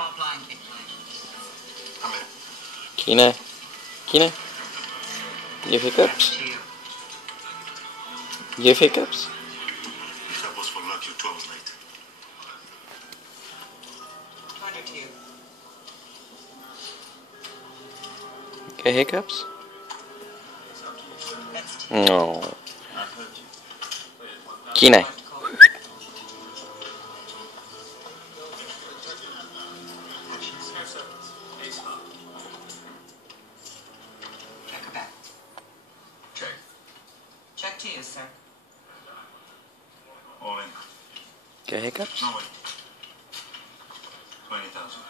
Small blind. I'm in. Kina, you have hiccups? You have hiccups? If that was for luck, you're 2 hours late. 202. Got hiccups? That's 2. No. I heard you. Kina. Check her back. Check. Check to you, sir. All in. Got hiccups? No way. 20,000.